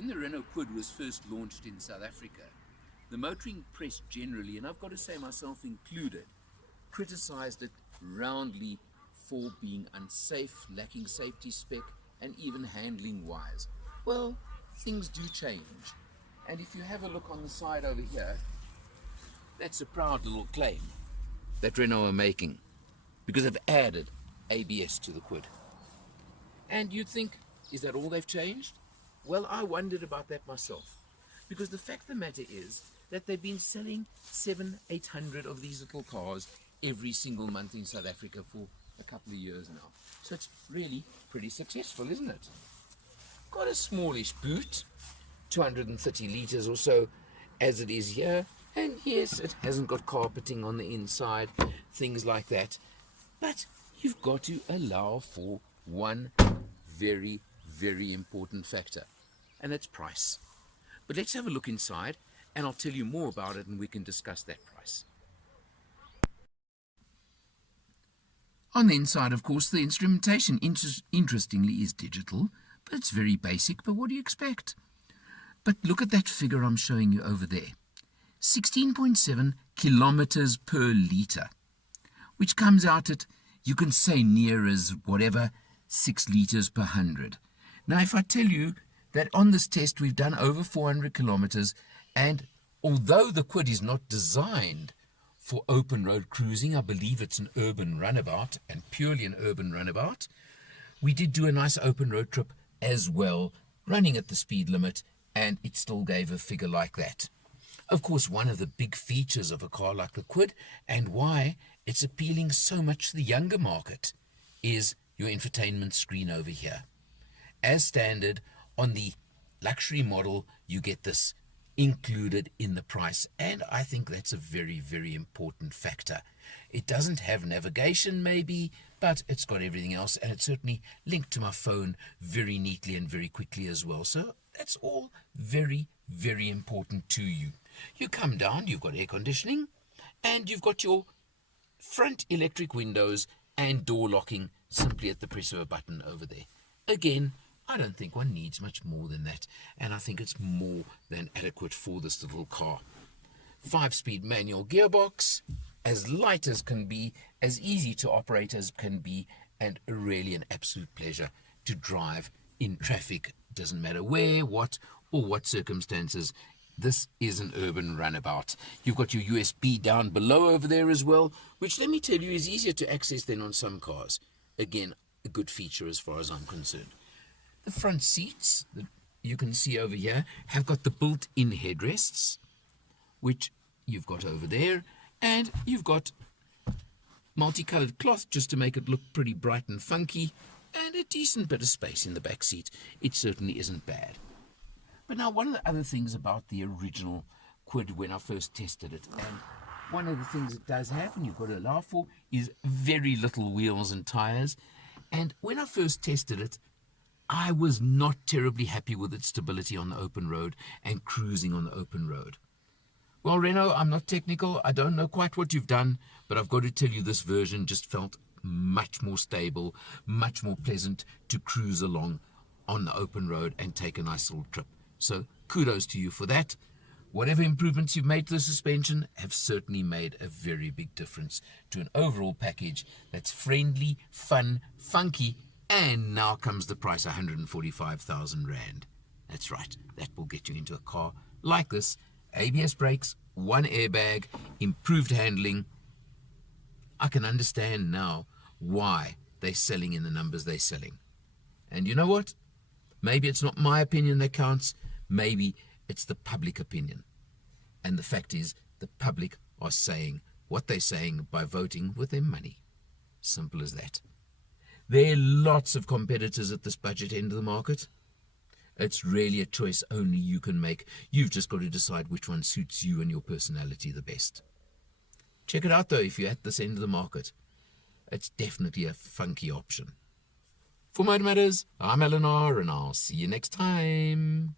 when the Renault Kwid was first launched in South Africa, the motoring press generally, and I've got to say myself included, criticized it roundly for being unsafe, lacking safety spec, and even handling wise. Well, things do change. And if you have a look on the side over here, that's a proud little claim that Renault are making, because they've added ABS to the Kwid. And you'd think, is that all they've changed? Well, I wondered about that myself, because the fact of the matter is that they've been selling 700-800 of these little cars every single month in South Africa for a couple of years now. So it's really pretty successful, isn't it? Got a smallish boot, 230 litres or so as it is here. And yes, it hasn't got carpeting on the inside, things like that. But you've got to allow for one very, very important factor, and that's price. But let's have a look inside, and I'll tell you more about it, and we can discuss that price. On the inside, of course, the instrumentation, interestingly, is digital, but it's very basic. But what do you expect? But look at that figure I'm showing you over there. 16.7 kilometers per litre, which comes out at, you can say near as whatever, 6 litres per 100. Now, if I tell you that on this test we've done over 400 kilometers, and although the Kwid is not designed for open road cruising, I believe it's an urban runabout, and purely an urban runabout, we did do a nice open road trip as well, running at the speed limit, and it still gave a figure like that. Of course, one of the big features of a car like the Kwid, and why it's appealing so much to the younger market, is your infotainment screen over here. As standard, on the luxury model, you get this included in the price, and I think that's a very, very important factor. It doesn't have navigation maybe, but it's got everything else, and it's certainly linked to my phone very neatly and very quickly as well. So that's all very, very important to you. You come down, you've got air conditioning, and you've got your front electric windows and door locking simply at the press of a button over there. Again, I don't think one needs much more than that, and I think it's more than adequate for this little car. 5-speed manual gearbox, as light as can be, as easy to operate as can be, and really an absolute pleasure to drive in traffic. Doesn't matter where, what, or what circumstances. This is an urban runabout. You've got your USB down below over there as well, which, let me tell you, is easier to access than on some cars. Again, a good feature as far as I'm concerned. The front seats, that you can see over here, have got the built-in headrests, which you've got over there, and you've got multicolored cloth just to make it look pretty bright and funky, and a decent bit of space in the back seat. It certainly isn't bad. But now, one of the other things about the original Kwid when I first tested it, and one of the things it does have, and you've got to allow for, is very little wheels and tires. And when I first tested it, I was not terribly happy with its stability on the open road and cruising on the open road. Well, Renault, I'm not technical. I don't know quite what you've done, but I've got to tell you this version just felt much more stable, much more pleasant to cruise along on the open road and take a nice little trip. So kudos to you for that. Whatever improvements you've made to the suspension have certainly made a very big difference to an overall package that's friendly, fun, funky, and now comes the price, 145,000 Rand. That's right, that will get you into a car like this. ABS brakes, 1 airbag, improved handling. I can understand now why they're selling in the numbers they're selling. And you know what? Maybe it's not my opinion that counts. Maybe it's the public opinion. And the fact is, the public are saying what they're saying by voting with their money. Simple as that. There are lots of competitors at this budget end of the market. It's really a choice only you can make. You've just got to decide which one suits you and your personality the best. Check it out though if you're at this end of the market. It's definitely a funky option. For Motor Matters, I'm Eleanor, and I'll see you next time.